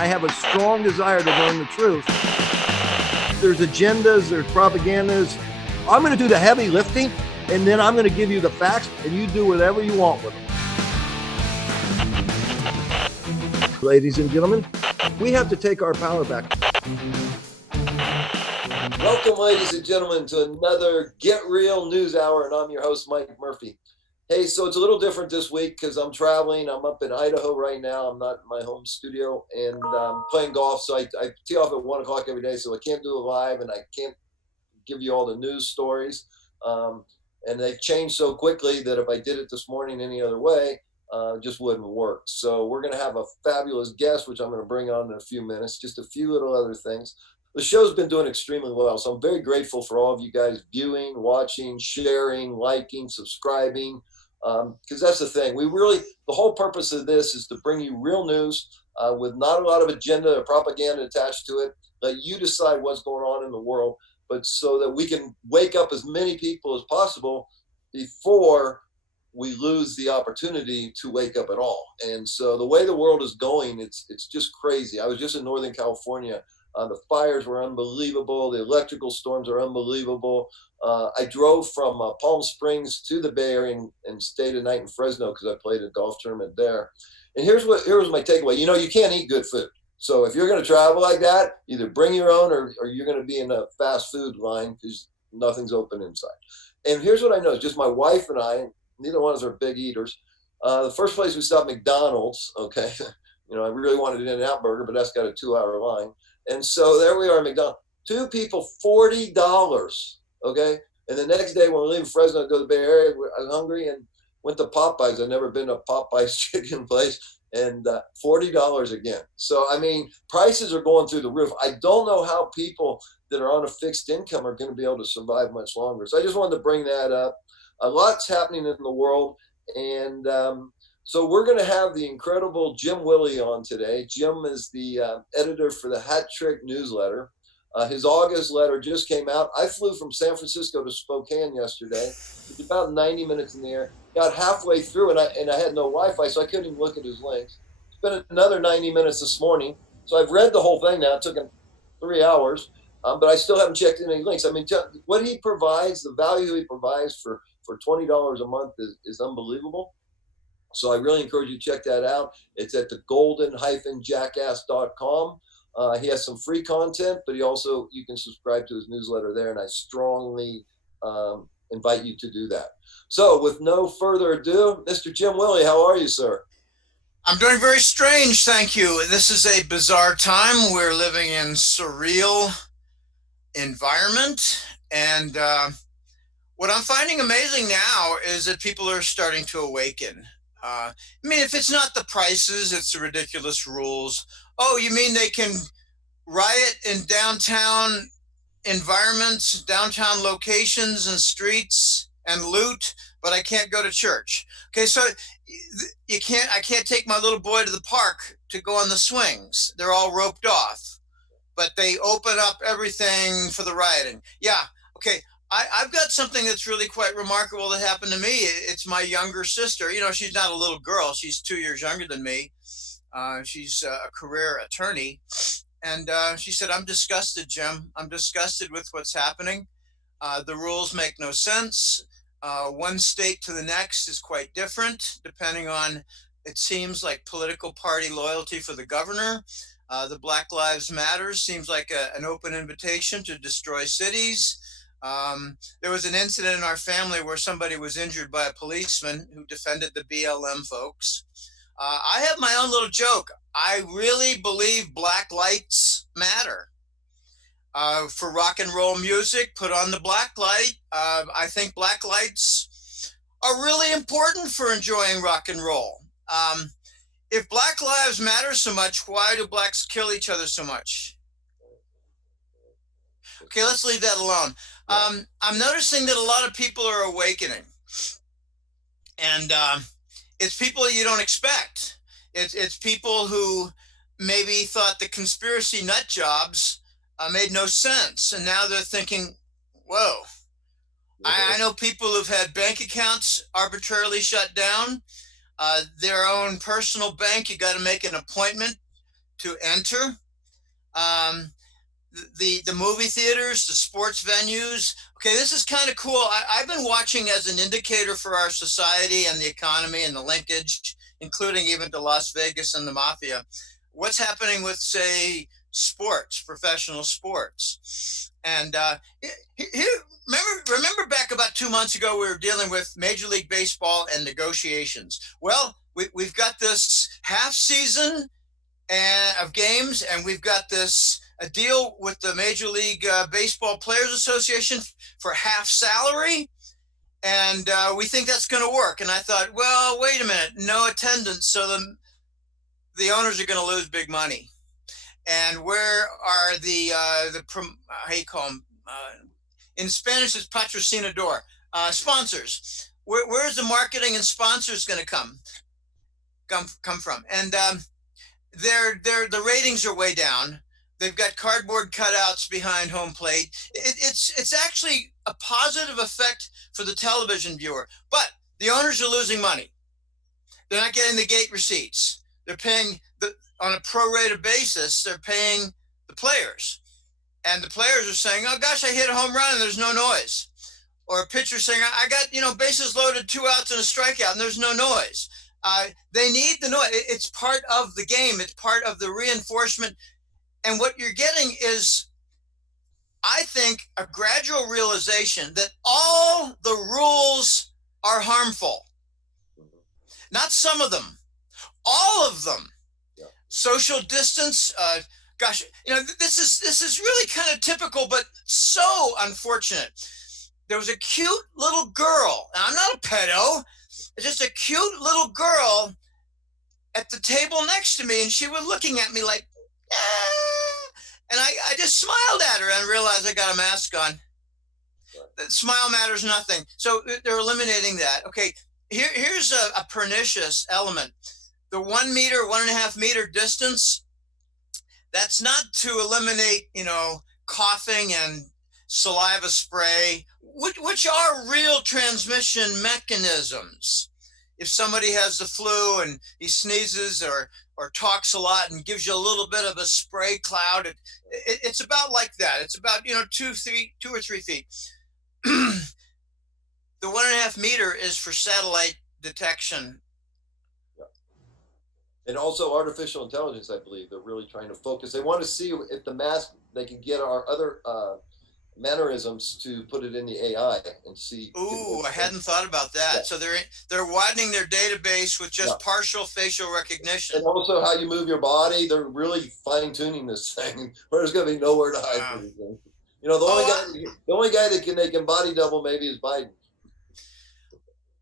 I have a strong desire to learn the truth. There's agendas, there's propagandas. I'm going to do the heavy lifting, and then I'm going to give you the facts, and you do whatever you want with them. Ladies and gentlemen, we have to take our power back. Welcome, ladies and gentlemen, to another Get Real News Hour, and I'm your host, Mike Murphy. Hey, so it's a little different this week because I'm traveling. I'm up in Idaho right now. I'm not in my home studio, and I'm playing golf. So I tee off at 1 o'clock every day, so I can't do it live, and I can't give you all the news stories. And they've changed so quickly that if I did it this morning any other way, just wouldn't work. So we're going to have a fabulous guest, which I'm going to bring on in a few minutes, just a few little other things. The show's been doing extremely well, so I'm very grateful for all of you guys viewing, watching, sharing, liking, subscribing, because that's the thing. The whole purpose of this is to bring you real news with not a lot of agenda or propaganda attached to it. Let you decide what's going on in the world, but so that we can wake up as many people as possible before we lose the opportunity to wake up at all. And so the way the world is going, it's just crazy. I was just in Northern California. The fires were unbelievable. The electrical storms are unbelievable. I drove from Palm Springs to the Bay Area and stayed a night in Fresno because I played a golf tournament there. And here was my takeaway. You know, you can't eat good food. So if you're going to travel like that, either bring your own or you're going to be in a fast food line because nothing's open inside. And here's what I know. Just my wife and I, neither one of us are big eaters. The first place we stopped, McDonald's, okay. You know, I really wanted an In-N-Out burger, but that's got a 2-hour line. And so there we are at McDonald's. 2 people, $40, okay? And the next day when we leave Fresno to go to the Bay Area, I was hungry and went to Popeyes. I've never been to a Popeyes chicken place. And $40 again. So, I mean, prices are going through the roof. I don't know how people that are on a fixed income are going to be able to survive much longer. So I just wanted to bring that up. A lot's happening in the world. And so we're going to have the incredible Jim Willie on today. Jim is the editor for the Hat Trick newsletter. His August letter just came out. I flew from San Francisco to Spokane yesterday. It's about 90 minutes in the air. Got halfway through, and I had no Wi-Fi, so I couldn't even look at his links. Spent another 90 minutes this morning. So I've read the whole thing now. It took him 3 hours, but I still haven't checked any links. I mean, what he provides, the value he provides for $20 a month is unbelievable. So I really encourage you to check that out. It's at the golden-jackass.com. He has some free content, but you can subscribe to his newsletter there, and I strongly invite you to do that. So with no further ado, Mr. Jim Willie, how are you, sir? I'm doing very strange, thank you. This is a bizarre time. We're living in surreal environment, and what I'm finding amazing now is that people are starting to awaken. I mean, if it's not the prices, it's the ridiculous rules. Oh, you mean they can riot in downtown environments, downtown locations and streets and loot, but I can't go to church. Okay, so I can't take my little boy to the park to go on the swings. They're all roped off, but they open up everything for the rioting. Yeah, okay. I've got something that's really quite remarkable that happened to me. It's my younger sister. You know, she's not a little girl. She's 2 years younger than me. She's a career attorney. And she said, I'm disgusted, Jim. I'm disgusted with what's happening. The rules make no sense. One state to the next is quite different, depending on, it seems like, political party loyalty for the governor. The Black Lives Matter seems like an open invitation to destroy cities. There was an incident in our family where somebody was injured by a policeman who defended the BLM folks. I have my own little joke. I really believe black lights matter. For rock and roll music, put on the black light. I think black lights are really important for enjoying rock and roll. If Black Lives Matter so much, why do blacks kill each other so much? Okay, let's leave that alone. I'm noticing that a lot of people are awakening. And it's people you don't expect. It's people who maybe thought the conspiracy nut jobs made no sense. And now they're thinking, whoa. I know people who've had bank accounts arbitrarily shut down. Their own personal bank, you got to make an appointment to enter. Um, the movie theaters, the sports venues. Okay, this is kind of cool. I've been watching as an indicator for our society and the economy and the linkage, including even to Las Vegas and the mafia. What's happening with, say, sports, professional sports? And here, remember back about 2 months ago, we were dealing with Major League Baseball and negotiations. Well, we've got this half season of games, and we've got this a deal with the Major League Baseball Players Association for half salary, and we think that's going to work. And I thought, well, wait a minute, no attendance, so the owners are going to lose big money. And where are the how you call them? In Spanish, it's patrocinador, sponsors. Where's the marketing and sponsors going to come from? And the ratings are way down. They've got cardboard cutouts behind home plate. It's actually a positive effect for the television viewer, but the owners are losing money. They're not getting the gate receipts. They're paying on a prorated basis. They're paying the players, and the players are saying, "Oh gosh, I hit a home run and there's no noise," or a pitcher saying, "I got bases loaded, 2 outs and a strikeout, and there's no noise." They need the noise. It's part of the game. It's part of the reinforcement. And what you're getting is, I think, a gradual realization that all the rules are harmful. Not some of them, all of them. Yeah. Social distance. Gosh, this is really kind of typical, but so unfortunate. There was a cute little girl. And I'm not a pedo. Just a cute little girl at the table next to me, and she was looking at me like, and I just smiled at her and realized I got a mask on. The smile matters nothing. So they're eliminating that. Okay, here's a pernicious element. The 1 meter, 1.5 meter distance, that's not to eliminate, coughing and saliva spray, which are real transmission mechanisms. If somebody has the flu and he sneezes or talks a lot and gives you a little bit of a spray cloud, it's about like that. It's about 2 or 3 feet. The 1.5 meter is for satellite detection. And also artificial intelligence, I believe. They're really trying to focus. They want to see if the mask, they can get our other mannerisms to put it in the AI and see. Ooh, I hadn't thought about that. Yeah. So they're widening their database with just partial facial recognition. And also how you move your body. They're really fine tuning this thing. There's going to be nowhere to hide anything. The only guy that they can body double maybe is Biden.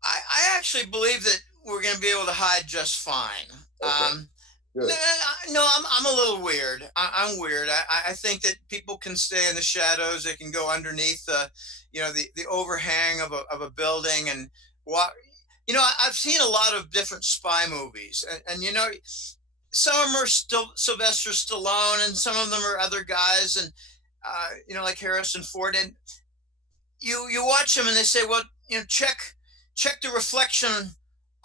I actually believe that we're going to be able to hide just fine. Okay. No, I'm a little weird. I'm weird. I think that people can stay in the shadows. They can go underneath the overhang of a building and walk. I've seen a lot of different spy movies, and some of them are still Sylvester Stallone, and some of them are other guys, and like Harrison Ford. And you watch them, and they say, well, check the reflection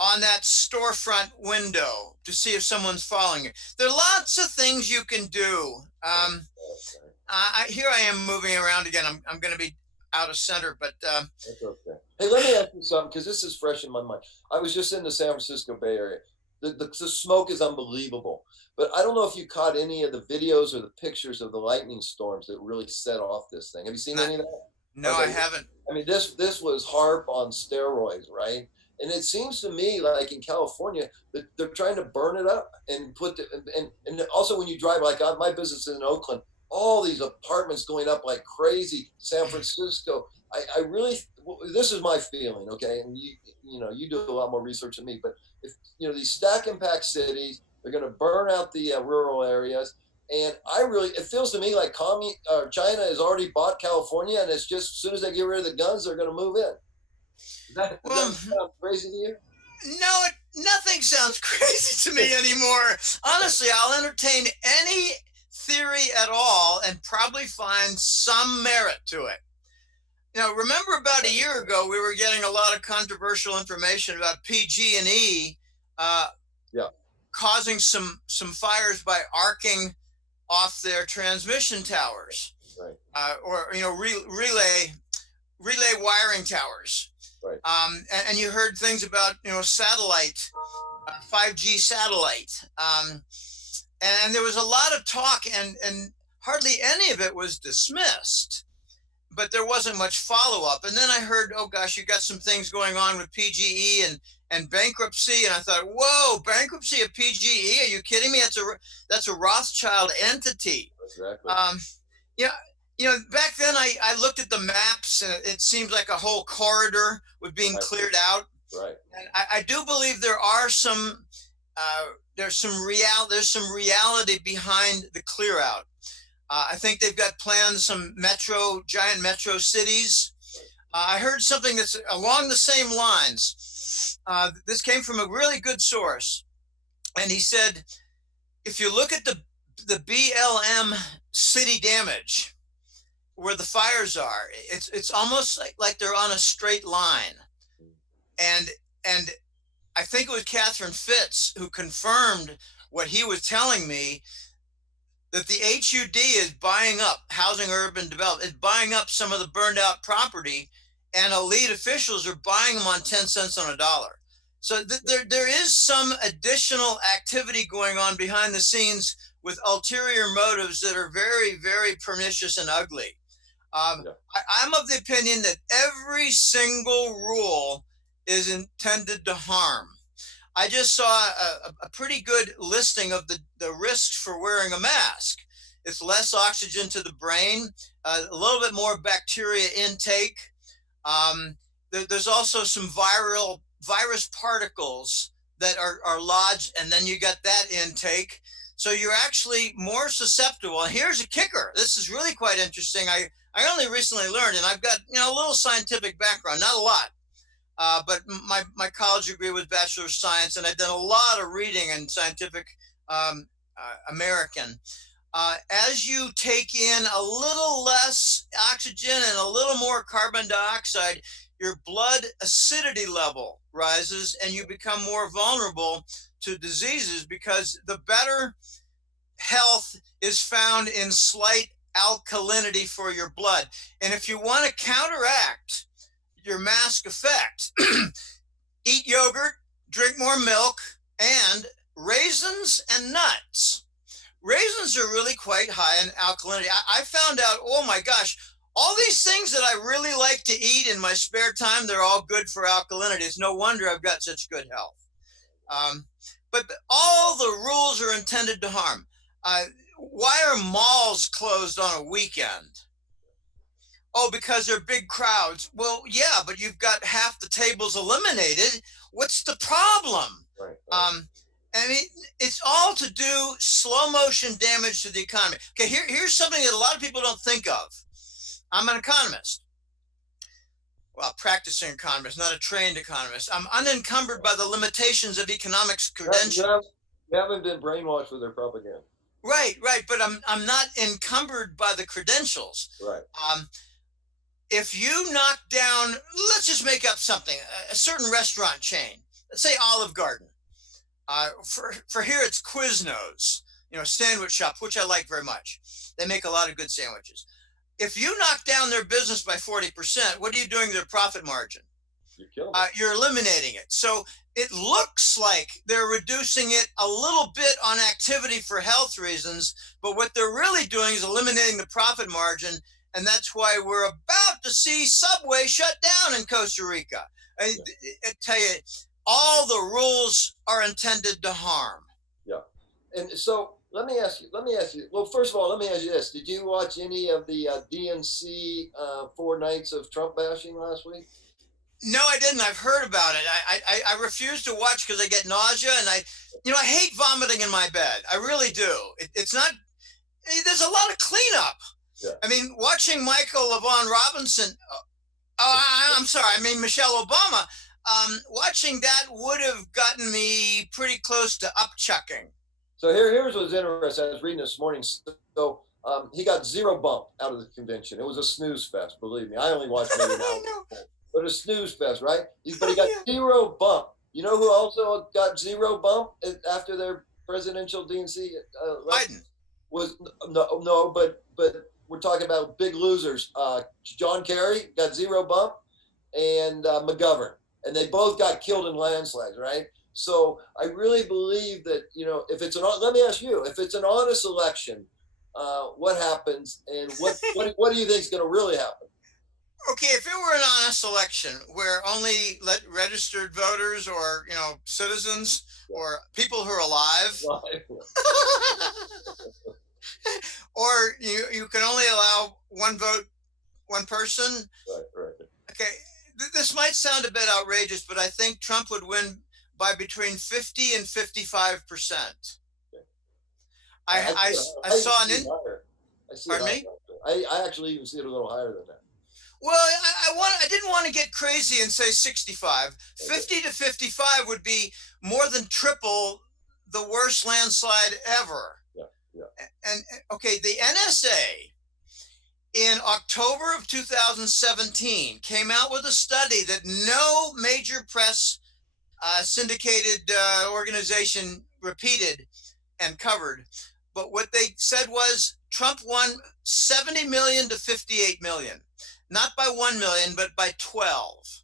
on that storefront window to see if someone's following you. There are lots of things you can do. Here I am moving around again. I'm going to be out of center, but that's okay. Hey, let me ask you something, because this is fresh in my mind. I was just in the San Francisco Bay Area. The smoke is unbelievable, but I don't know if you caught any of the videos or the pictures of the lightning storms that really set off this thing. Have you seen any of that? No, I haven't. I mean, this was HAARP on steroids, right? And it seems to me like in California that they're trying to burn it up and and also when you drive, like my business is in Oakland, all these apartments going up like crazy. San Francisco, I really, this is my feeling, okay? And you do a lot more research than me, but if these stack impact cities, they're going to burn out the rural areas. And it feels to me like China has already bought California, and it's just as soon as they get rid of the guns, they're going to move in. Does that sound crazy to you? No, nothing sounds crazy to me anymore. Honestly, I'll entertain any theory at all and probably find some merit to it. Remember about a year ago, we were getting a lot of controversial information about PG&E causing some fires by arcing off their transmission towers, Right. or relay wiring towers. Right. And you heard things about satellite, 5G satellite, and there was a lot of talk, and hardly any of it was dismissed. But there wasn't much follow up. And then I heard, oh gosh, you got some things going on with PGE and bankruptcy. And I thought, whoa, bankruptcy of PGE? Are you kidding me? That's a Rothschild entity. Exactly. Yeah. Back then I looked at the maps and it seemed like a whole corridor was being cleared out. Right. And I do believe there are there's some reality behind the clear out. I think they've got plans, some giant metro cities. I heard something that's along the same lines. This came from a really good source. And he said, if you look at the BLM city damage, where the fires are, it's almost like they're on a straight line. And I think it was Catherine Fitz who confirmed what he was telling me, that the HUD is buying up housing urban development, is buying up some of the burned out property, and elite officials are buying them on 10 cents on a dollar. So there is some additional activity going on behind the scenes with ulterior motives that are very, very pernicious and ugly. I'm of the opinion that every single rule is intended to harm. I just saw a pretty good listing of the risks for wearing a mask. It's less oxygen to the brain, a little bit more bacteria intake. There's also some virus particles that are lodged, and then you got that intake. So you're actually more susceptible. And here's a kicker. This is really quite interesting. I only recently learned, and I've got a little scientific background, not a lot. But my college degree was Bachelor of Science, and I've done a lot of reading in Scientific American. As you take in a little less oxygen and a little more carbon dioxide, your blood acidity level rises and you become more vulnerable to diseases, because the better health is found in slight alkalinity for your blood. And if you want to counteract your mask effect, eat yogurt, drink more milk, and raisins and nuts. Raisins are really quite high in alkalinity. I found out, oh my gosh, all these things that I really like to eat in my spare time, they're all good for alkalinity. It's no wonder I've got such good health. But all the rules are intended to harm. Why are malls closed on a weekend? Oh, because they're big crowds. Well, yeah, but you've got half the tables eliminated. What's the problem? Right. I mean, it's all to do slow motion damage to the economy. Okay, here's something that a lot of people don't think of. I'm an economist. Well, practicing economist, not a trained economist. I'm unencumbered by the limitations of economics credentials. You haven't been brainwashed with their propaganda. Right, but I'm not encumbered by the credentials. Right. If you knock down, let's just make up something, a certain restaurant chain, let's say Olive Garden. For here it's Quiznos, sandwich shop, which I like very much. They make a lot of good sandwiches. If you knock down their business by 40%, what are you doing to their profit margin? You're eliminating it. So it looks like they're reducing it a little bit on activity for health reasons, but what they're really doing is eliminating the profit margin. And that's why we're about to see Subway shut down in Costa Rica. I tell you, all the rules are intended to harm. Yeah. And so let me ask you, well, first of all, let me ask you this. Did you watch any of the DNC 4 nights of Trump bashing last week? No, I didn't. I've heard about it. I refuse to watch because I get nausea, and I hate vomiting in my bed. I really do. It's not, there's a lot of cleanup. Yeah. I mean, watching Michael LaVaughn Robinson, I'm sorry, I mean Michelle Obama, watching that would have gotten me pretty close to upchucking. So here's what's interesting. I was reading this morning. So he got 0 bump out of the convention. It was a snooze fest, believe me. I only watched maybe an hour, but a snooze fest, right? But he got 0 bump. You know who also got zero bump after their presidential DNC election Biden. was no, but we're talking about big losers. John Kerry got zero bump, and McGovern, and they both got killed in landslides, right? So I really believe that if it's let me ask you, if it's an honest election, what happens, and what do you think is going to really happen? Okay, if it were an honest election where only registered voters or citizens Yeah. or people who are alive, Right, or you can only allow one vote, one person. right. Okay, this might sound a bit outrageous, but I think Trump would win by between 50 and 55%. I I even saw see it higher. I see it pardon higher. me. I actually even see it a little higher than that. Well, I didn't want to get crazy and say 65. Okay. 50 to 55 would be more than triple the worst landslide ever. Yeah, yeah. And okay, the NSA in October of 2017 came out with a study that no major press syndicated organization repeated and covered. But what they said was Trump won 70 million to 58 million, not by 1 million, but by 12.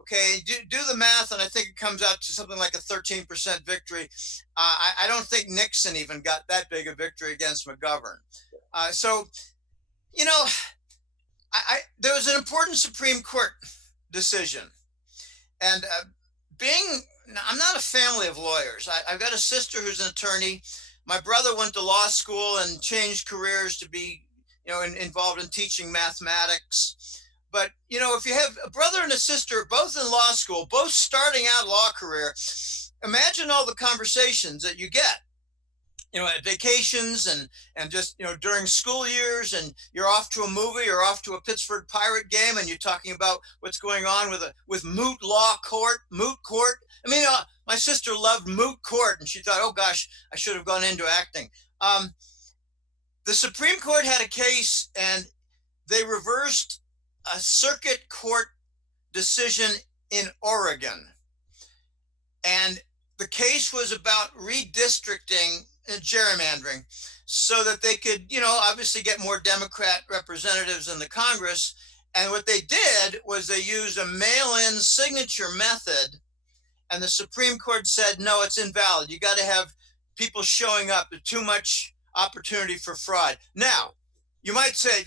Okay, do the math, and I think it comes out to something like a 13% victory. I don't think Nixon even got that big a victory against McGovern. So, you know, there was an important Supreme Court decision, and I'm not a family of lawyers. I've got a sister who's an attorney. My brother went to law school and changed careers to be, involved in teaching mathematics. But, if you have a brother and a sister, both in law school, both starting out law career, imagine all the conversations that you get, at vacations and just, during school years, and you're off to a movie or off to a Pittsburgh Pirate game, and you're talking about what's going on with moot court. I mean, my sister loved moot court, and she thought, oh gosh, I should have gone into acting. The Supreme Court had a case, and they reversed a circuit court decision in Oregon. And the case was about redistricting and gerrymandering so that they could, obviously get more Democrat representatives in the Congress. And what they did was they used a mail-in signature method, and the Supreme Court said, no, it's invalid. You got to have people showing up. There's too much opportunity for fraud. Now, you might say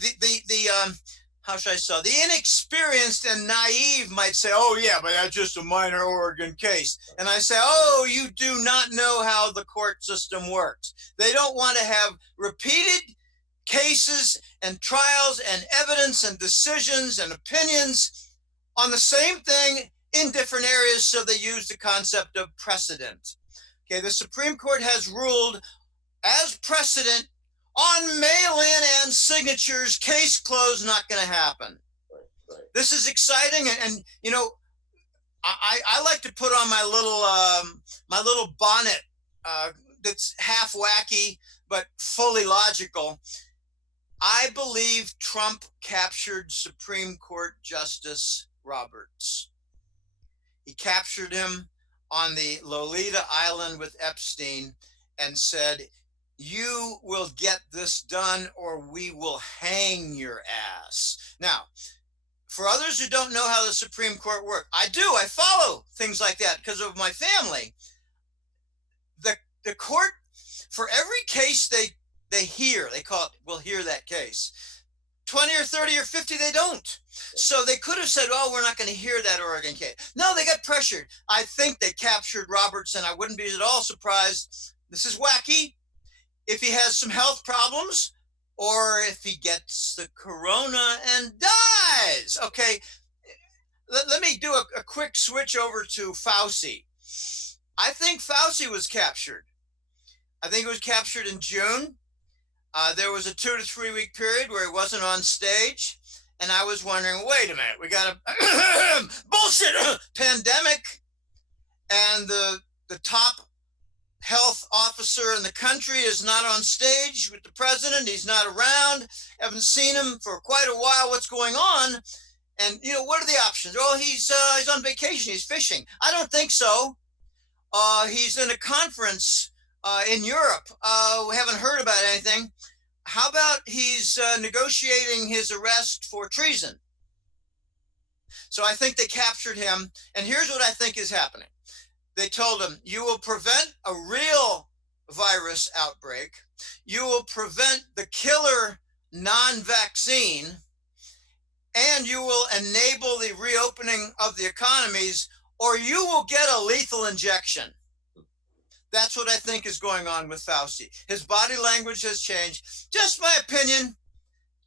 how should I say? The inexperienced and naive might say, oh, yeah, but that's just a minor Oregon case. And I say, oh, you do not know how the court system works. They don't want to have repeated cases and trials and evidence and decisions and opinions on the same thing in different areas, so they use the concept of precedent. Okay, the Supreme Court has ruled as precedent on mail-in and signatures, case closed, not going to happen. Right. This is exciting, and I like to put on my little bonnet that's half wacky but fully logical. I believe Trump captured Supreme Court Justice Roberts. He captured him on the Lolita Island with Epstein and said, you will get this done or we will hang your ass. Now, for others who don't know how the Supreme Court works, I do. I follow things like that because of my family. The court, for every case they hear, they call it, we'll hear that case. 20 or 30 or 50, they don't. So they could have said, oh, we're not going to hear that Oregon case. No, they got pressured. I think they captured Roberts, and I wouldn't be at all surprised. This is wacky. If he has some health problems, or if he gets the corona and dies. Okay, let me do a quick switch over to Fauci. I think Fauci was captured. I think it was captured in June. There was a 2 to 3 week period where he wasn't on stage. And I was wondering, wait a minute, we got a bullshit pandemic. And the top health officer in the country is not on stage with the president. He's not around. Haven't seen him for quite a while. What's going on? And, what are the options? Oh, he's on vacation. He's fishing. I don't think so. He's in a conference in Europe. We haven't heard about anything. How about he's negotiating his arrest for treason? So I think they captured him. And here's what I think is happening. They told him, you will prevent a real virus outbreak. You will prevent the killer non-vaccine, and you will enable the reopening of the economies, or you will get a lethal injection. That's what I think is going on with Fauci. His body language has changed. Just my opinion.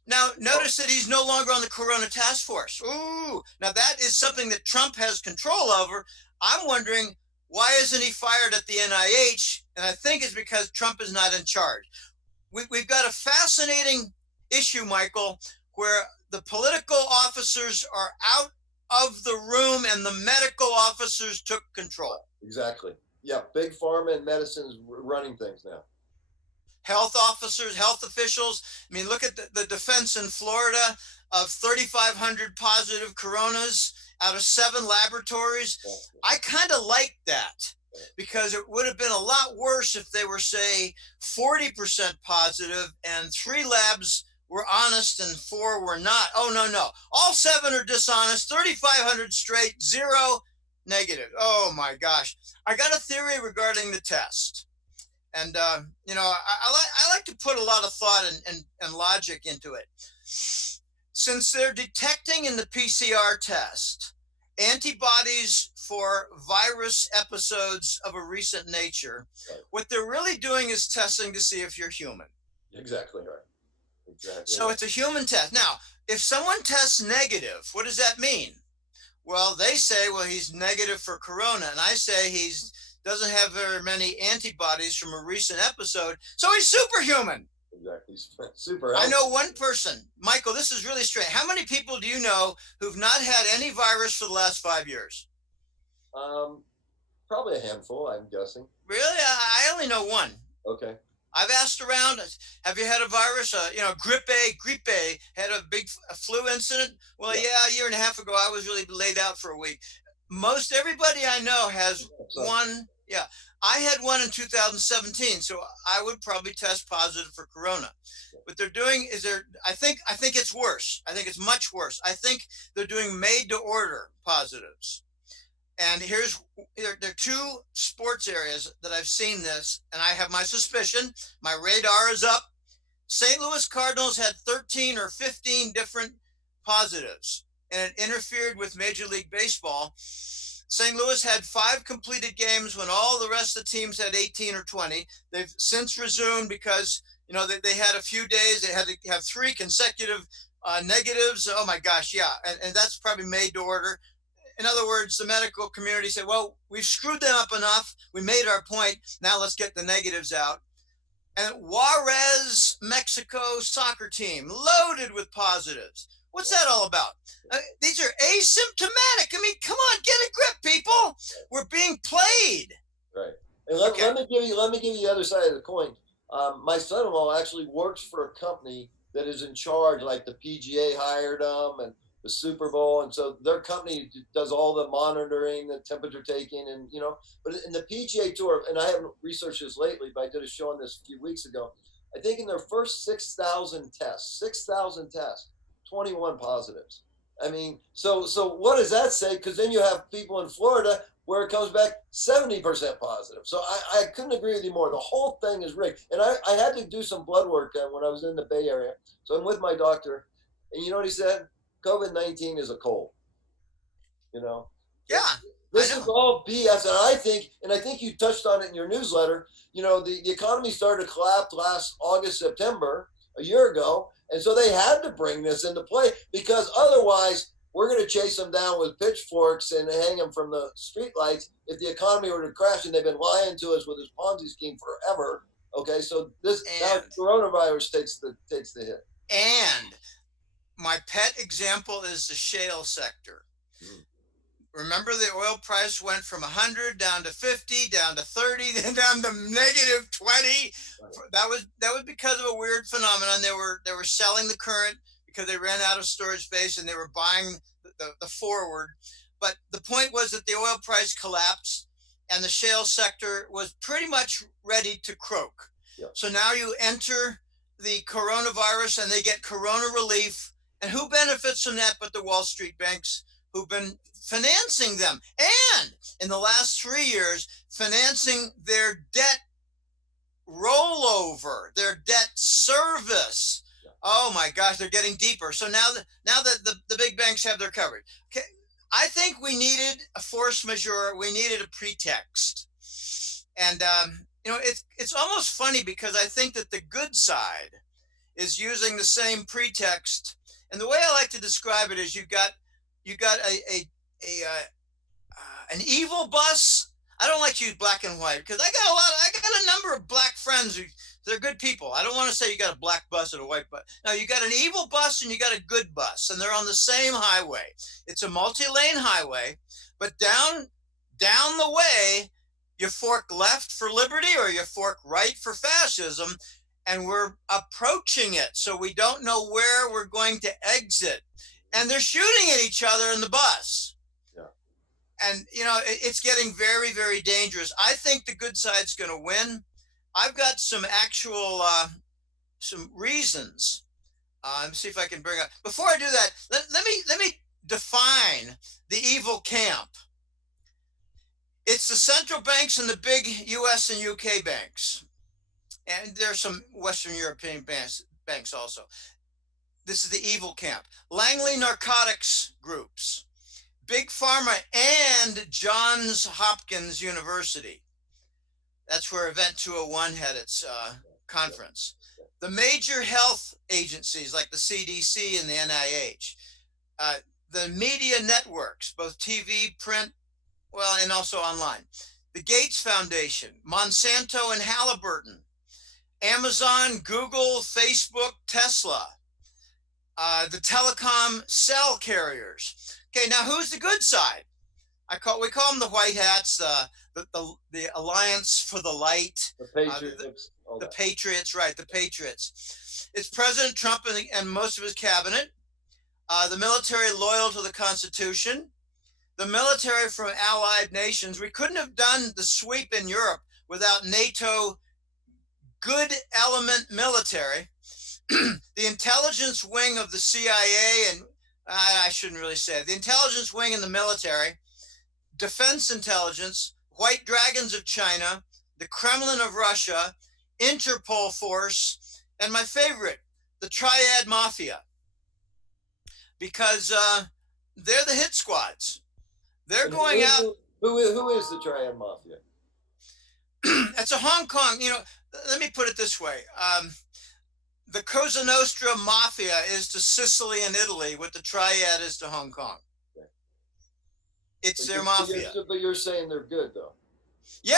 Now, notice that he's no longer on the Corona Task Force. Ooh, now that is something that Trump has control over. I'm wondering, why isn't he fired at the NIH? And I think it's because Trump is not in charge. We've got a fascinating issue, Michael, where the political officers are out of the room and the medical officers took control. Exactly. Yeah, big pharma and medicine's running things now. Health officers, health officials. I mean, look at the defense in Florida of 3,500 positive coronas out of 7 laboratories. I kind of like that, because it would have been a lot worse if they were, say, 40% positive and 3 labs were honest and 4 were not. Oh, no. All 7 are dishonest, 3,500 straight, 0 negative. Oh, my gosh. I got a theory regarding the test. And, I like to put a lot of thought and logic into it. Since they're detecting in the PCR test antibodies for virus episodes of a recent nature, what they're really doing is testing to see if you're human. Exactly right. Exactly. So it's a human test. Now, if someone tests negative, what does that mean? Well, they say, well, he's negative for corona. And I say he's doesn't have very many antibodies from a recent episode, so he's superhuman. Exactly. Super. I know one person, Michael, this is really strange. How many people do you know who've not had any virus for the last 5 years? Probably a handful, I'm guessing. Really? I only know one. Okay. I've asked around, have you had a virus? Grippe had a big flu incident. Well, yeah, a year and a half ago, I was really laid out for a week. Most everybody I know has one. Yeah, I had one in 2017, so I would probably test positive for corona. What they're doing is I think it's worse. I think it's much worse. I think they're doing made to order positives. And there are 2 sports areas that I've seen this, and I have my suspicion. My radar is up. St. Louis Cardinals had 13 or 15 different positives, and it interfered with Major League Baseball. St. Louis had 5 completed games when all the rest of the teams had 18 or 20. They've since resumed because, they had a few days. They had to have 3 consecutive negatives. Oh, my gosh, yeah. And that's probably made to order. In other words, the medical community said, well, we've screwed them up enough. We made our point. Now let's get the negatives out. And Juarez, Mexico soccer team loaded with positives. What's that all about? These are asymptomatic. I mean, come on, get a grip, people. We're being played. Right. And let me give you the other side of the coin. My son-in-law actually works for a company that is in charge, like the PGA hired them and the Super Bowl. And so their company does all the monitoring, the temperature taking, and, but in the PGA Tour, and I haven't researched this lately, but I did a show on this a few weeks ago. I think in their first 6,000 tests, 21 positives. I mean, so what does that say? Because then you have people in Florida where it comes back 70% positive. So I couldn't agree with you more. The whole thing is rigged. And I had to do some blood work when I was in the Bay Area. So I'm with my doctor. And you know what he said? COVID-19 is a cold. Yeah. This is all BS. And I think you touched on it in your newsletter. The economy started to collapse last August, September, a year ago. And so they had to bring this into play, because otherwise we're going to chase them down with pitchforks and hang them from the streetlights if the economy were to crash. And they've been lying to us with this Ponzi scheme forever. Okay, so now coronavirus takes the hit. And my pet example is the shale sector. Remember, the oil price went from 100 down to 50, down to 30, then down to negative 20. Right. That was because of a weird phenomenon. They were selling the current because they ran out of storage space, and they were buying the forward. But the point was that the oil price collapsed, and the shale sector was pretty much ready to croak. Yeah. So now you enter the coronavirus and they get corona relief. And who benefits from that but the Wall Street banks who've been financing them? And in the last 3 years, financing their debt rollover, their debt service. Oh my gosh, they're getting deeper. So now that the big banks have their coverage. Okay, I think we needed a force majeure. We needed a pretext. And it's almost funny because I think that the good side is using the same pretext. And the way I like to describe it is you got an evil bus. I don't like to use black and white because I got a number of black friends who they're good people. I don't want to say you got a black bus and a white bus. No, you got an evil bus and you got a good bus, and they're on the same highway. It's a multi-lane highway, but down the way, you fork left for liberty or you fork right for fascism, and we're approaching it, so we don't know where we're going to exit. And they're shooting at each other in the bus. And it's getting very, very dangerous. I think the good side's going to win. I've got some actual some reasons. Let me see if I can bring up. Before I do that, let me define the evil camp. It's the central banks and the big U.S. and U.K. banks, and there's some Western European banks also. This is the evil camp. Langley Narcotics Groups, Big Pharma, and Johns Hopkins University. That's where Event 201 had its conference. The major health agencies like the CDC and the NIH, the media networks, both TV, print, and also online. The Gates Foundation, Monsanto and Halliburton, Amazon, Google, Facebook, Tesla, the telecom cell carriers. Okay, now who's the good side? We call them the white hats, the Alliance for the Light, the Patriots, the Patriots, right? The Patriots. It's President Trump and most of his cabinet, the military loyal to the Constitution, the military from allied nations. We couldn't have done the sweep in Europe without NATO good element military, the intelligence wing of the CIA, and I shouldn't really say it, the intelligence wing in the military, defense intelligence, White Dragons of China, the Kremlin of Russia, Interpol force, and my favorite, the Triad Mafia, because they're the hit squads. They're going out. Who is the Triad Mafia? It's a Hong Kong. Let me put it this way: the Cosa Nostra Mafia is to Sicily and Italy, what the Triad is to Hong Kong. Okay. It's their mafia. But you're saying they're good, though. Yeah,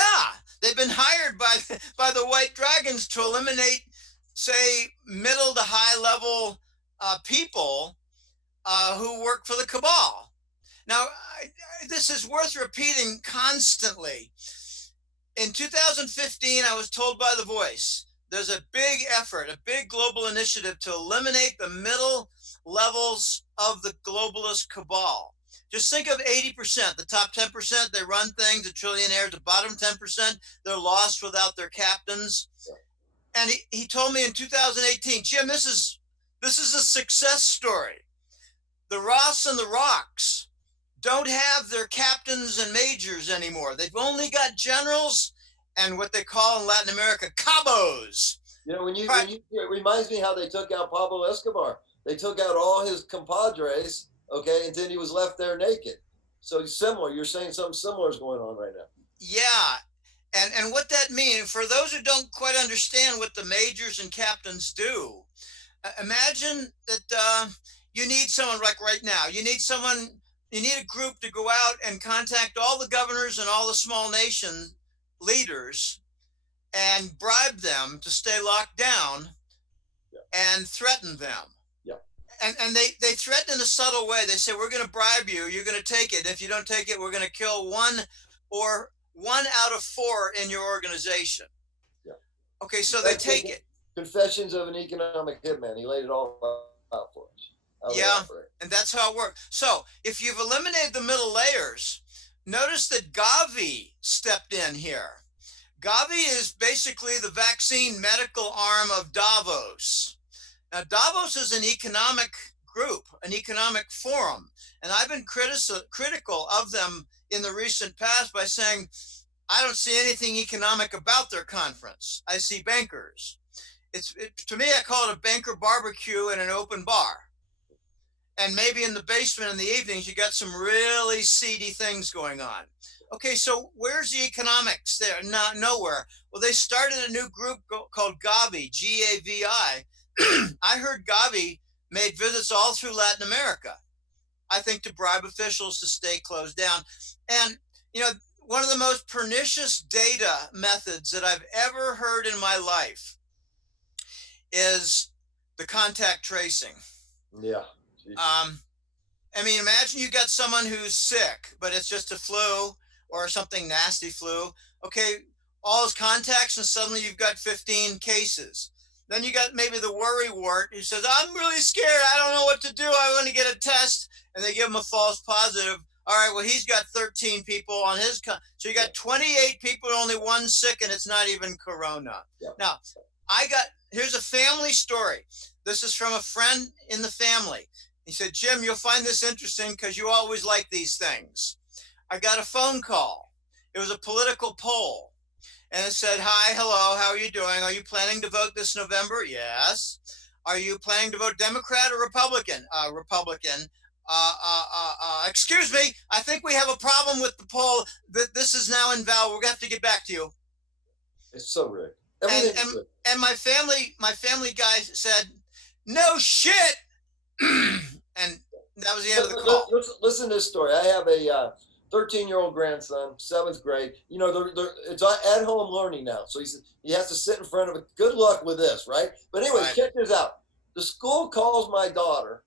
they've been hired by the White Dragons to eliminate, say, middle to high level people who work for the cabal. Now, this is worth repeating constantly. In 2015, I was told by The Voice, there's a big effort, a big global initiative to eliminate the middle levels of the globalist cabal. Just think of 80%, the top 10%, they run things, the trillionaires, the bottom 10%, they're lost without their captains. And he told me in 2018, Jim, this is a success story. The Ross and the Rocks don't have their captains and majors anymore. They've only got generals and what they call in Latin America, cabos. It reminds me how they took out Pablo Escobar. They took out all his compadres, okay, and then he was left there naked. So similar. You're saying something similar is going on right now. Yeah, and what that means, for those who don't quite understand what the majors and captains do, imagine that you need someone like right now. You need a group to go out and contact all the governors and all the small nation leaders and bribe them to stay locked down and threaten them. And they threaten in a subtle way. They say, we're going to bribe you. You're going to take it. If you don't take it, we're going to kill one out of 4 in your organization. Yeah. Okay, so they take it. Confessions of an Economic Hitman. He laid it all out for us. Yeah, and that's how it works. So if you've eliminated the middle layers, Notice that Gavi stepped in here. Gavi is basically the vaccine medical arm of Davos. Now, Davos is an economic group, an economic forum, and I've been critical of them in the recent past by saying I don't see anything economic about their conference. I see bankers. To me, I call it a banker barbecue and an open bar. And maybe in the basement in the evenings, you got some really seedy things going on. Okay, so where's the economics there? Not nowhere. Well, they started a new group called Gavi, Gavi. I heard Gavi made visits all through Latin America. I think to bribe officials to stay closed down. And, you know, one of the most pernicious data methods that I've ever heard in my life is the contact tracing. Yeah. Um, I mean, imagine you got someone who's sick, but it's just a flu or something nasty flu. Okay, all his contacts, and suddenly you've got 15 cases. Then you got maybe the worry wart who says, I'm really scared. I don't know what to do. I want to get a test. And they give him a false positive. All right, well, he's got 13 people on his. So you got 28 people, only one sick, and it's not even corona. Yep. Now, here's a family story. This is from a friend in the family. He said, Jim, you'll find this interesting because you always like these things. I got a phone call. It was a political poll. And it said, hi, hello, how are you doing? Are you planning to vote this November? Yes. Are you planning to vote Democrat or Republican? Republican. Excuse me, I think we have a problem with the poll. This is now invalid. We're going to have to get back to you. It's so rigged. And my family guy said, no shit. And that was the end of the call. Listen to this story. I have a 13-year-old grandson, 7th grade. You know, it's at home learning now. So he has to sit in front of it. Good luck with this, right? But anyway, Right. Check this out. The school calls my daughter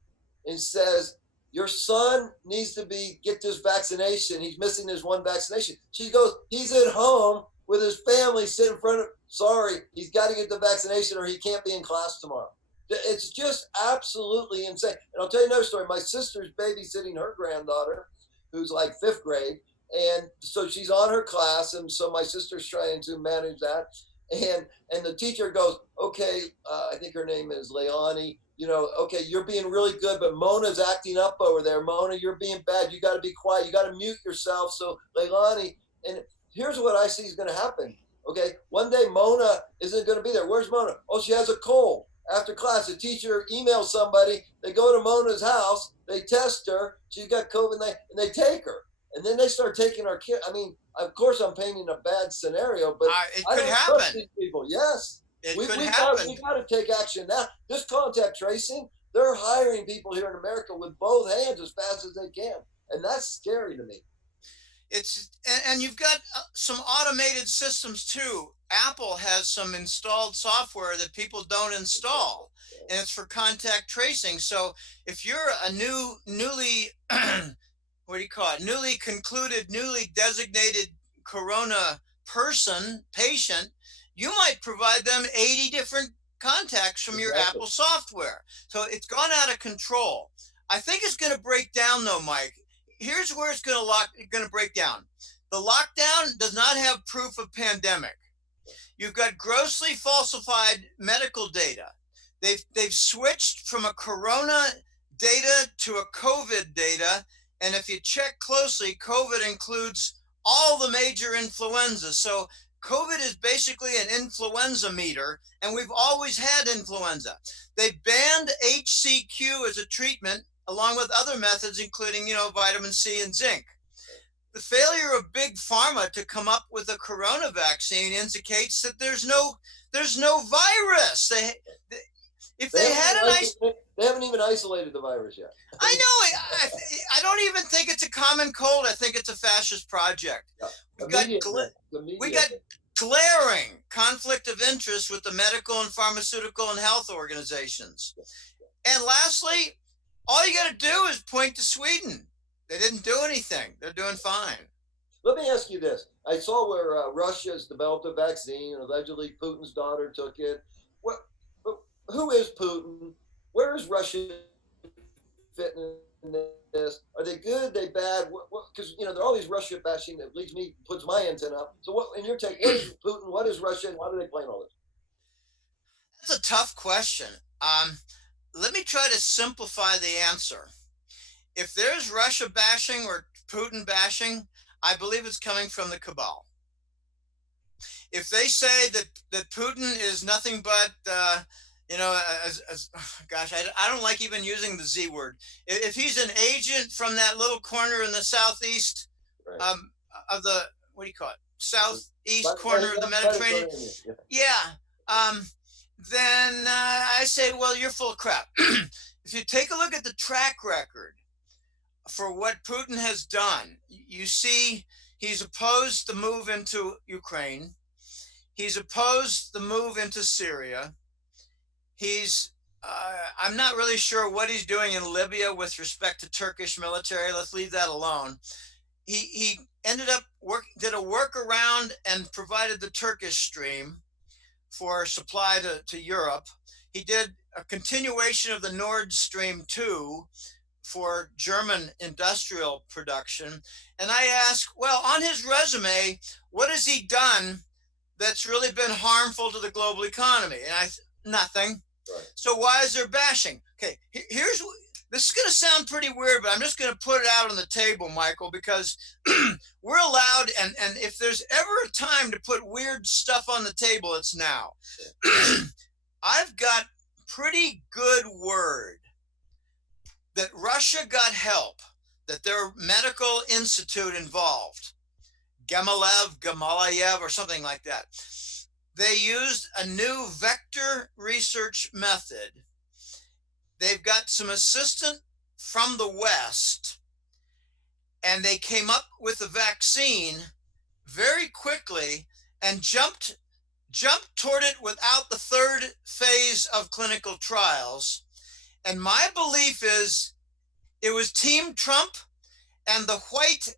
and says, your son needs to get this vaccination. He's missing his one vaccination. She goes, he's at home with his family sitting in front of, sorry, he's got to get the vaccination or he can't be in class tomorrow. It's just absolutely insane. And I'll tell you another story. My sister's babysitting her granddaughter, who's like 5th grade. And so she's on her class. And so my sister's trying to manage that. And the teacher goes, okay, I think her name is Leonie. You know, okay, you're being really good, but Mona's acting up over there. Mona, you're being bad. You got to be quiet. You got to mute yourself. So Leilani, and here's what I see is going to happen. Okay, one day Mona isn't going to be there. Where's Mona? Oh, she has a cold. After class, the teacher emails somebody. They go to Mona's house. They test her. She's got COVID, and they take her. And then they start taking our kid. I mean, of course, I'm painting a bad scenario, but it could happen. These people. Yes, it could happen. We got to take action now. This contact tracing, they're hiring people here in America with both hands as fast as they can, and that's scary to me. And you've got some automated systems too. Apple has some installed software that people don't install, and it's for contact tracing. So if you're a newly what do you call it? Newly concluded, newly designated corona patient, you might provide them 80 different contacts from your Apple software. So it's gone out of control. I think it's going to break down though, Mike. Here's where it's going to break down. The lockdown does not have proof of pandemic. You've got grossly falsified medical data. They've switched from a corona data to a COVID data. And if you check closely, COVID includes all the major influenzas. So COVID is basically an influenza meter, and we've always had influenza. They banned HCQ as a treatment, along with other methods, including, vitamin C and zinc. The failure of big pharma to come up with a corona vaccine indicates that there's no virus. They haven't even isolated the virus yet. I know. I don't even think it's a common cold. I think it's a fascist project. Yeah. We got glaring conflict of interest with the medical and pharmaceutical and health organizations. And lastly, all you got to do is point to Sweden. They didn't do anything. They're doing fine. Let me ask you this. I saw where Russia has developed a vaccine, and allegedly Putin's daughter took it. Who is Putin? Where is Russia fitting in this? Are they good? They bad? Because there are all these Russia bashing that leads me puts my antenna up. So what in your take? What is Putin? What is Russia? And why do they plan all this? That's a tough question. Let me try to simplify the answer. If there's Russia bashing or Putin bashing, I believe it's coming from the cabal. If they say that Putin is nothing but gosh, I don't like even using the Z word. If he's an agent from that little corner in the southeast, Right. of the, what do you call it, southeast corner of the Mediterranean, yeah, then I say, well, you're full of crap. If you take a look at the track record for what Putin has done, you see he's opposed the move into Ukraine. He's opposed the move into Syria. I'm not really sure what he's doing in Libya with respect to Turkish military. Let's leave that alone. He ended up did a workaround and provided the Turkish stream for supply to Europe. He did a continuation of the Nord Stream 2 for German industrial production. And I ask, well, on his resume, what has he done that's really been harmful to the global economy? And nothing. Right. So why is there bashing? Okay, this is going to sound pretty weird, but I'm just going to put it out on the table, Michael, because we're allowed, and if there's ever a time to put weird stuff on the table, it's now. I've got pretty good word that Russia got help, that their medical institute involved, Gamaleyev, or something like that. They used a new vector research method. They've got some assistance from the West, and they came up with a vaccine very quickly and jumped toward it without the third phase of clinical trials. And my belief is it was Team Trump and the white,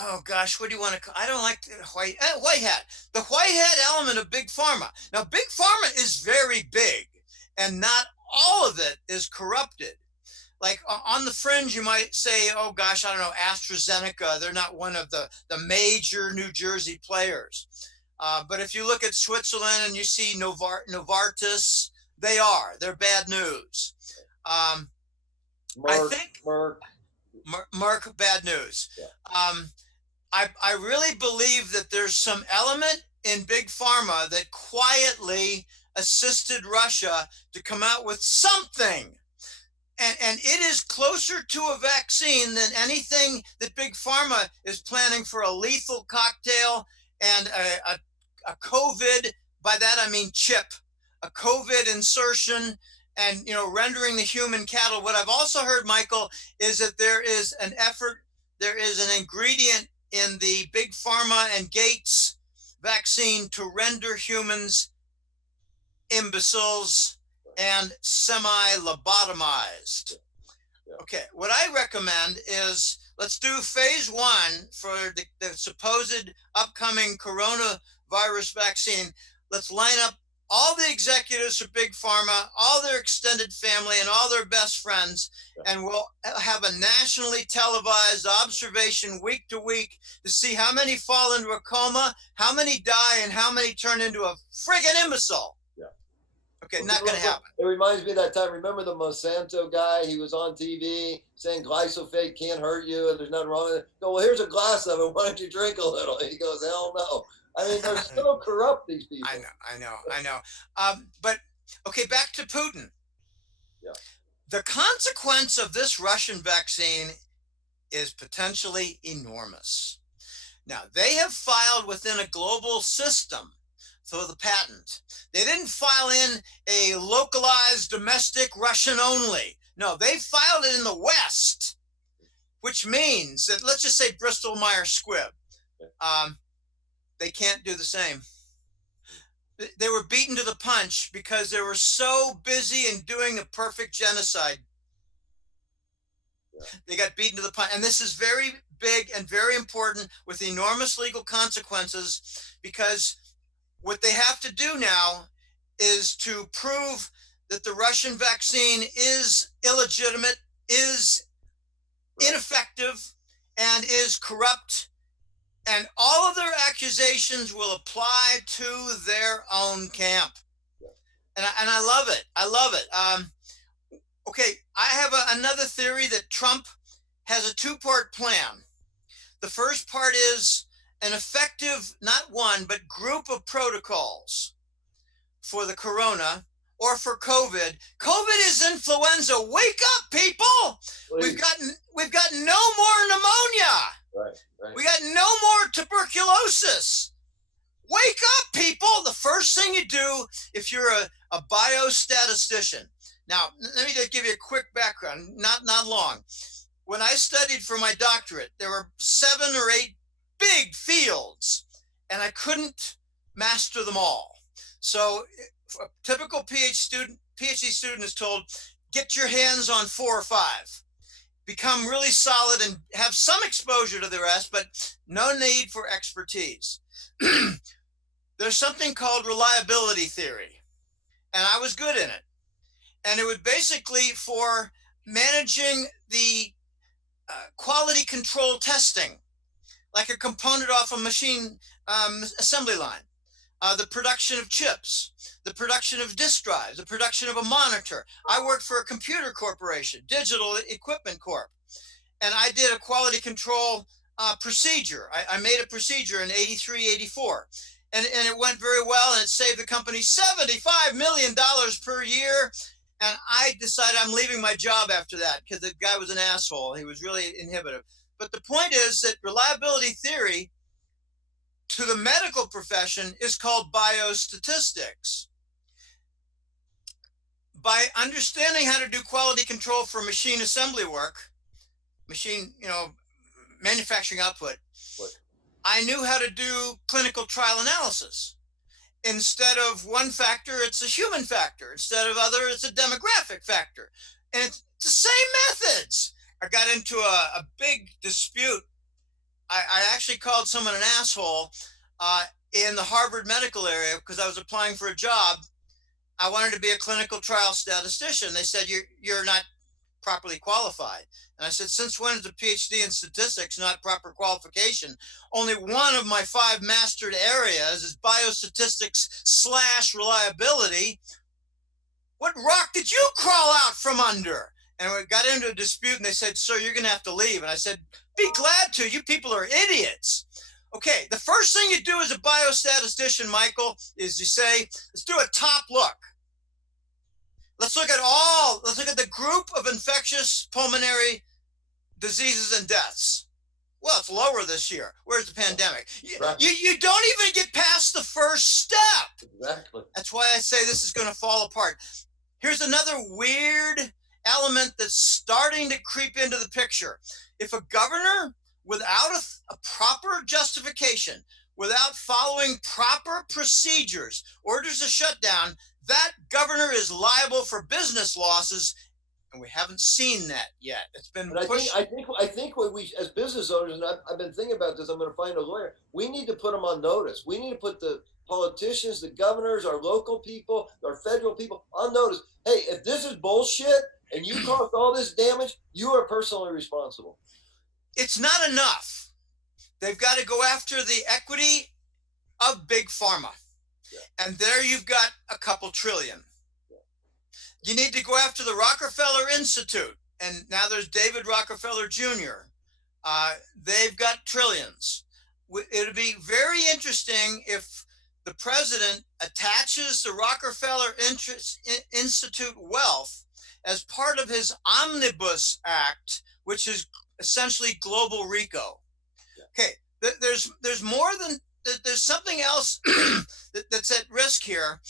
oh gosh, what do you want to call? I don't like the white hat. The white hat element of Big Pharma. Now, Big Pharma is very big, and not all of it is corrupted. Like on the fringe, you might say, oh gosh, I don't know, AstraZeneca, they're not one of the major New Jersey players. But if you look at Switzerland and you see Novartis, they're bad news. I think Merck, bad news. Yeah. I really believe that there's some element in Big Pharma that quietly assisted Russia to come out with something. And it is closer to a vaccine than anything that Big Pharma is planning for a lethal cocktail and a COVID, by that I mean chip, a COVID insertion and, rendering the human cattle. What I've also heard, Michael, is that there is an ingredient in the Big Pharma and Gates vaccine to render humans imbeciles and semi-lobotomized. Okay, what I recommend is let's do phase 1 for the supposed upcoming coronavirus vaccine. Let's line up all the executives for Big Pharma, all their extended family, and all their best friends, and we'll have a nationally televised observation week to week to see how many fall into a coma, how many die, and how many turn into a friggin' imbecile. Okay, not going to happen. It reminds me of that time. Remember the Monsanto guy? He was on TV saying glyphosate can't hurt you and there's nothing wrong with it. Go, well, here's a glass of it. Why don't you drink a little? He goes, hell no. I mean, they're so corrupt, these people. I know. But, okay, back to Putin. Yeah. The consequence of this Russian vaccine is potentially enormous. Now, they have filed within a global system for the patent. They didn't file in a localized domestic Russian only. No, they filed it in the West, which means that, let's just say Bristol Myers Squibb, they can't do the same. They were beaten to the punch because they were so busy in doing a perfect genocide. Yeah. They got beaten to the punch. And this is very big and very important with enormous legal consequences, because what they have to do now is to prove that the Russian vaccine is illegitimate is Right. ineffective and is corrupt, and all of their accusations will apply to their own camp. Yeah. And I love it. I love it. Okay, I have another theory that Trump has a two-part plan. The first part is an effective, not one, but group of protocols for the corona or for COVID. COVID is influenza. Wake up, people. We've Please. gotten we've got no more pneumonia. Right. Right. We got no more tuberculosis. Wake up, people. The first thing you do if you're a biostatistician. Now, let me just give you a quick background, not long. When I studied for my doctorate, there were 7 or 8 big fields, and I couldn't master them all. So a typical PhD student is told, get your hands on 4 or 5. Become really solid and have some exposure to the rest, but no need for expertise. There's something called reliability theory, and I was good in it. And it would basically for managing the quality control testing, like a component off a machine assembly line, the production of chips, the production of disk drives, the production of a monitor. I worked for a computer corporation, Digital Equipment Corp, and I did a quality control procedure. I made a procedure in 83, 84. And it went very well, and it saved the company $75 million per year. And I decided I'm leaving my job after that because the guy was an asshole. He was really inhibitive. But the point is that reliability theory to the medical profession is called biostatistics. By understanding how to do quality control for machine assembly work, manufacturing output, I knew how to do clinical trial analysis. Instead of one factor, it's a human factor. Instead of other, it's a demographic factor. And it's the same methods. I got into a big dispute. I actually called someone an asshole in the Harvard medical area because I was applying for a job. I wanted to be a clinical trial statistician. They said, you're not properly qualified. And I said, since when is a PhD in statistics not proper qualification? Only one of my 5 mastered areas is biostatistics / reliability. What rock did you crawl out from under? And we got into a dispute, and they said, sir, you're going to have to leave. And I said, be glad to. You people are idiots. Okay, the first thing you do as a biostatistician, Michael, is you say, let's do a top look. Let's look at the group of infectious pulmonary diseases and deaths. Well, it's lower this year. Where's the pandemic? Right. You don't even get past the first step. Exactly. That's why I say this is going to fall apart. Here's another weird element that's starting to creep into the picture. If a governor, without a proper justification, without following proper procedures, orders a shutdown, that governor is liable for business losses, and we haven't seen that yet. It's been pushed. I think what we, as business owners, and I've been thinking about this, I'm going to find a lawyer. We need to put them on notice. We need to put the politicians, the governors, our local people, our federal people on notice. Hey, if this is bullshit and you caused all this damage, you are personally responsible. It's not enough. They've got to go after the equity of big pharma. Yeah. And there you've got a couple trillion. Yeah. You need to go after the Rockefeller Institute. And now there's David Rockefeller Jr. They've got trillions. It'd be very interesting if the president attaches the Rockefeller Institute wealth as part of his Omnibus Act, which is essentially global RICO. Okay, there's more than, there's something else that's at risk here,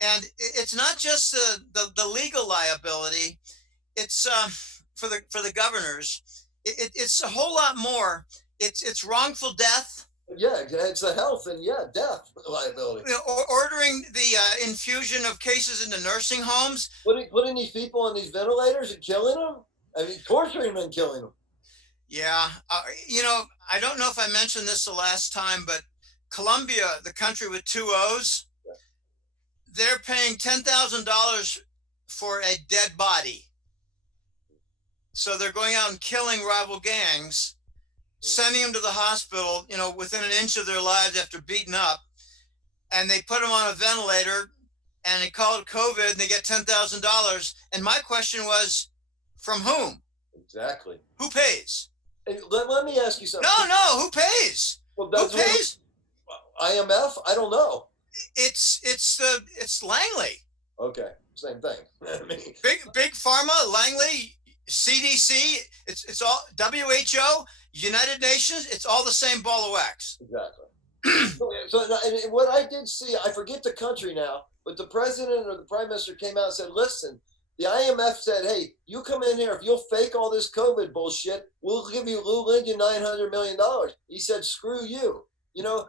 and it's not just the legal liability. It's for the governors. It's a whole lot more. It's wrongful death. Yeah, it's the health and death liability. Ordering the infusion of cases into nursing homes. Putting these people on these ventilators and killing them. I mean, torturing them and killing them. Yeah, I don't know if I mentioned this the last time, but Colombia, the country with 2 O's, they're paying $10,000 for a dead body. So they're going out and killing rival gangs, sending them to the hospital, within an inch of their lives after beaten up, and they put them on a ventilator and they call it COVID and they get $10,000. And my question was, from whom? Exactly. Who pays? Hey, let me ask you something. No, who pays? Well, Who that's pays? IMF? I don't know. It's Langley. Okay, same thing. I mean, Big Pharma, Langley, CDC. It's all WHO, United Nations. It's all the same ball of wax. exactly. So and what I did see, I forget the country now, but the president or the prime minister came out and said, "Listen, the IMF said, hey, you come in here if you'll fake all this COVID bullshit, we'll give you Lou Lincoln $900 million." He said, "Screw you."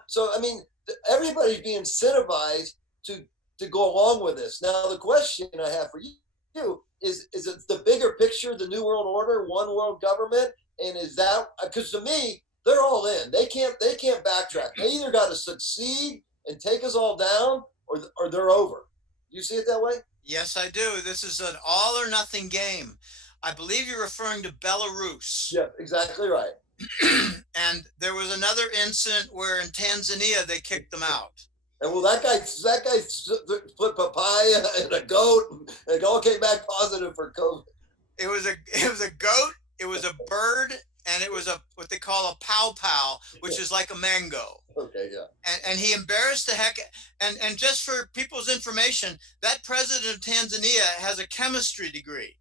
So I mean, everybody's being incentivized to go along with this. Now, the question I have for you is it the bigger picture, the New World Order, one world government, and is that because to me they're all in. They can't backtrack. They either got to succeed and take us all down, or they're over. Do you see it that way? Yes, I do. This is an all or nothing game. I believe you're referring to Belarus. Yeah, exactly right. And there was another incident where in Tanzania they kicked them out. And well, that guy put papaya and a goat, and it all came back positive for COVID. It was a goat, it was a bird, and it was what they call a pow pow, which is like a mango. Okay, yeah. And he embarrassed the heck. And just for people's information, that president of Tanzania has a chemistry degree,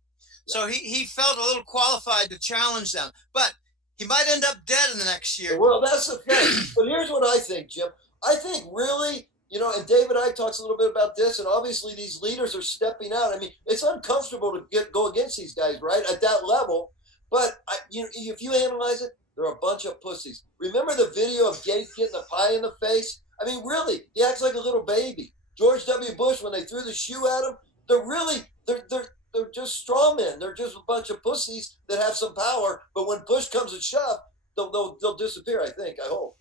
so he felt a little qualified to challenge them. But he might end up dead in the next year. Well, that's the thing. But here's what I think, Jim. I think really, and David I talks a little bit about this, and obviously these leaders are stepping out. I mean, it's uncomfortable to go against these guys, right, at that level. But if you analyze it, they're a bunch of pussies. Remember the video of Gates getting a pie in the face? I mean, really, he acts like a little baby. George W. Bush, when they threw the shoe at him, they're just straw men. They're just a bunch of pussies that have some power. But when push comes to shove, they'll disappear. I think. I hope.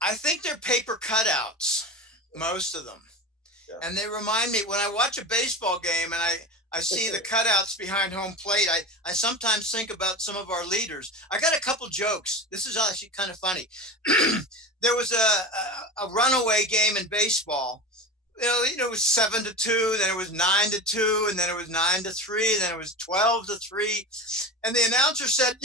I think they're paper cutouts, most of them. Yeah. And they remind me when I watch a baseball game and I see the cutouts behind home plate. I sometimes think about some of our leaders. I got a couple jokes. This is actually kind of funny. There was a runaway game in baseball. It was 7-2, then it was 9-2, and then it was 9-3, and then it was 12-3. And the announcer said,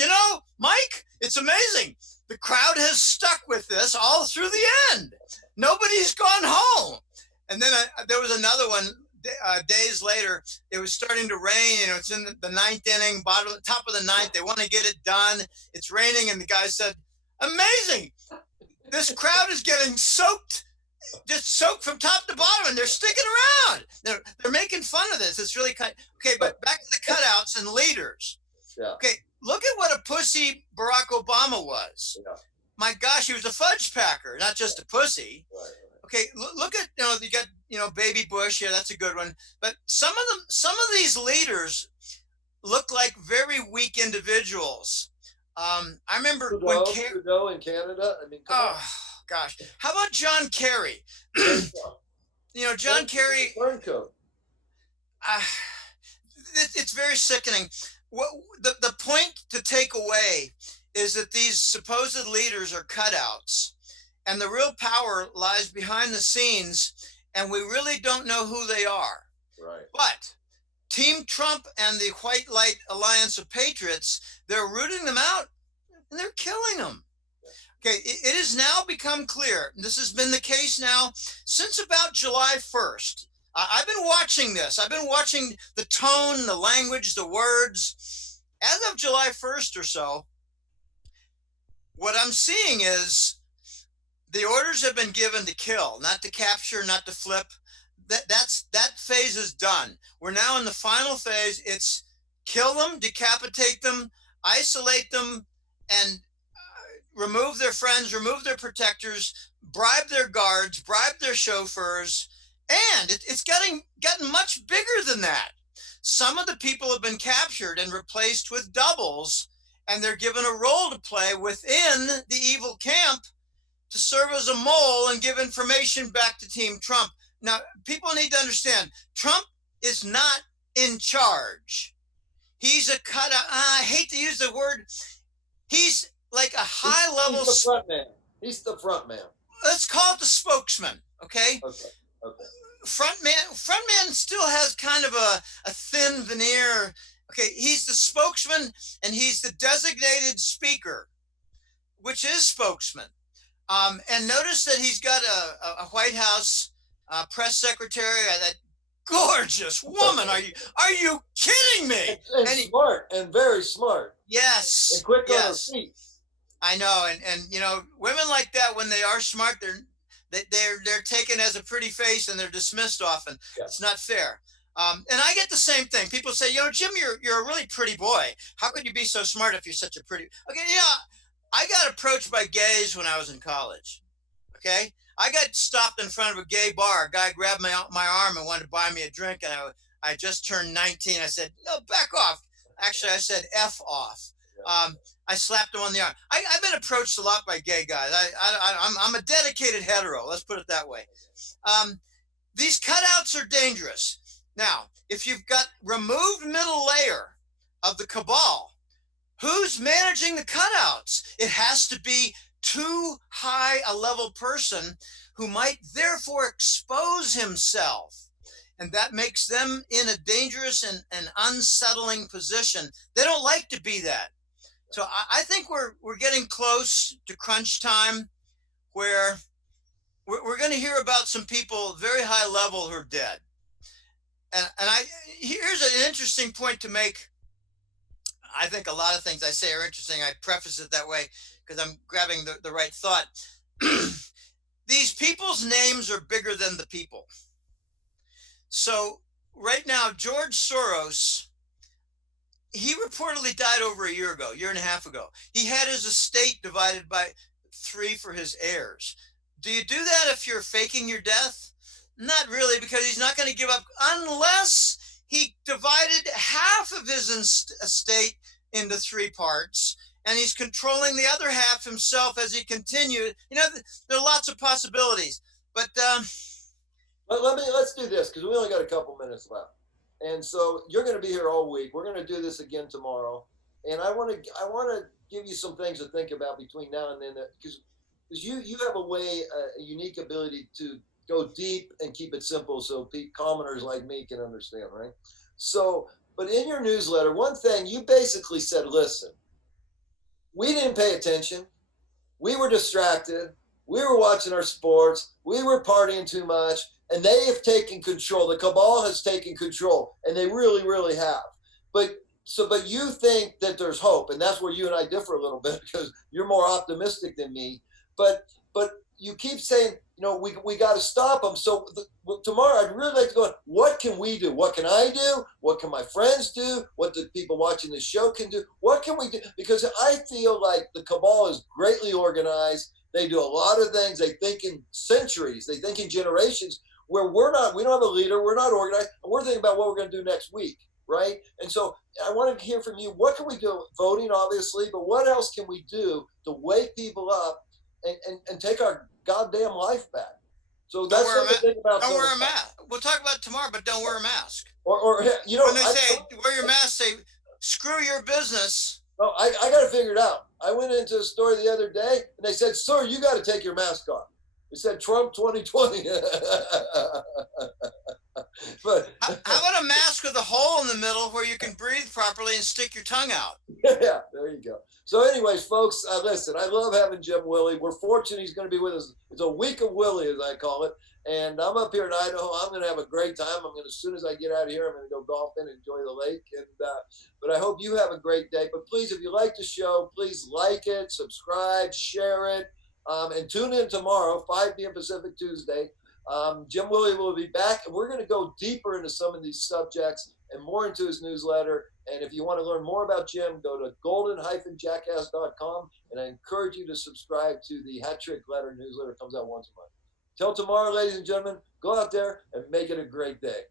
Mike, it's amazing. The crowd has stuck with this all through the end. Nobody's gone home. And then there was another one. Days later, it was starting to rain. It's in the ninth inning, top of the ninth. They want to get it done. It's raining, and the guy said, "Amazing! This crowd is getting soaked, just soaked from top to bottom, and they're sticking around. They're making fun of this. It's really okay." But back to the cutouts and leaders. Yeah. Okay, look at what a pussy Barack Obama was. Yeah. My gosh, he was a fudge packer, not just a pussy. Right. Okay, look at you got Baby Bush. Yeah, that's a good one. But some of these leaders look like very weak individuals. I remember Trudeau in Canada. I mean, gosh, how about John Kerry? John Kerry. It's very sickening. The point to take away is that these supposed leaders are cutouts. And the real power lies behind the scenes, and we really don't know who they are. Right. But Team Trump and the White Light Alliance of Patriots, they're rooting them out, and they're killing them. Okay, it has now become clear, this has been the case now since about July 1st. I've been watching this. I've been watching the tone, the language, the words. As of July 1st or so, what I'm seeing is the orders have been given to kill, not to capture, not to flip. That phase is done. We're now in the final phase. It's kill them, decapitate them, isolate them, and remove their friends, remove their protectors, bribe their guards, bribe their chauffeurs. And it's gotten much bigger than that. Some of the people have been captured and replaced with doubles, and they're given a role to play within the evil camp to serve as a mole and give information back to Team Trump. Now, people need to understand, Trump is not in charge. He's a cutout. I hate to use the word. He's like a high He's level. the front man. He's the front man. Let's call it the spokesman. Okay. Okay. Okay. Frontman still has kind of a thin veneer. Okay. He's the spokesman and he's the designated speaker, which is spokesman. And notice that he's got a White House press secretary, that gorgeous woman. Are you kidding me? And smart and very smart. Yes. And quick on her Yes. feet. I know, and you know, women like that, when they are smart, they're taken as a pretty face and they're dismissed often. Yeah. It's not fair. And I get the same thing. People say, Jim, you're a really pretty boy. How could you be so smart if you're such a pretty? Okay, I got approached by gays when I was in college. Okay, I got stopped in front of a gay bar. A guy grabbed my arm and wanted to buy me a drink, and I just turned 19. I said, no, back off. Actually, I said F off. I slapped him on the arm. I've been approached a lot by gay guys. I'm a dedicated hetero. Let's put it that way. These cutouts are dangerous. Now, if you've got removed middle layer of the cabal, who's managing the cutouts? It has to be too high a level person who might therefore expose himself. And that makes them in a dangerous and unsettling position. They don't like to be that. So I think we're getting close to crunch time where we're going to hear about some people very high level who are dead. And here's an interesting point to make. I think a lot of things I say are interesting. I preface it that way because I'm grabbing the right thought. These people's names are bigger than the people. So right now, George Soros, he reportedly died over a year and a half ago. He had his estate divided by 3 for his heirs. Do you do that if you're faking your death? Not really, because he's not going to give up unless he divided half of his estate into 3 parts, and he's controlling the other half himself as he continues. There are lots of possibilities, but let's do this because we only got a couple minutes left, and so you're going to be here all week. We're going to do this again tomorrow, and I want to give you some things to think about between now and then, because you have a unique ability to go deep and keep it simple so commoners like me can understand, right? So, but in your newsletter, one thing you basically said, listen, we didn't pay attention. We were distracted. We were watching our sports. We were partying too much, and they have taken control. The cabal has taken control, and they really, really have. But you think that there's hope, and that's where you and I differ a little bit because you're more optimistic than me. But you keep saying, we got to stop them. So tomorrow, I'd really like to go, what can we do? What can I do? What can my friends do? What the people watching the show can do? What can we do? Because I feel like the cabal is greatly organized. They do a lot of things. They think in centuries. They think in generations where we don't have a leader. We're not organized. And we're thinking about what we're going to do next week, right? And so I want to hear from you. What can we do? Voting, obviously, but what else can we do to wake people up and take our goddamn life back? So that's what to think about. Don't wear a mask. We'll talk about it tomorrow, but don't wear a mask. Or when they say wear your mask, say screw your business. No, I got to figure it out. I went into a store the other day and they said, "Sir, you got to take your mask off." It said Trump 2020. But how about a mask with a hole in the middle where you can breathe properly and stick your tongue out? Yeah, there you go. So anyways, folks, listen, I love having Jim Willie. We're fortunate he's going to be with us. It's a week of Willie, as I call it. And I'm up here in Idaho. I'm going to have a great time. As soon as I get out of here, I'm going to go golfing, enjoy the lake. But I hope you have a great day. But please, if you like the show, please like it, subscribe, share it, and tune in tomorrow, 5 p.m. Pacific, Tuesday. Jim Willie will be back, and we're going to go deeper into some of these subjects and more into his newsletter. And if you want to learn more about Jim, go to golden-jackass.com, and I encourage you to subscribe to the Hat Trick Letter newsletter. It comes out once a month. Till tomorrow, ladies and gentlemen, go out there and make it a great day.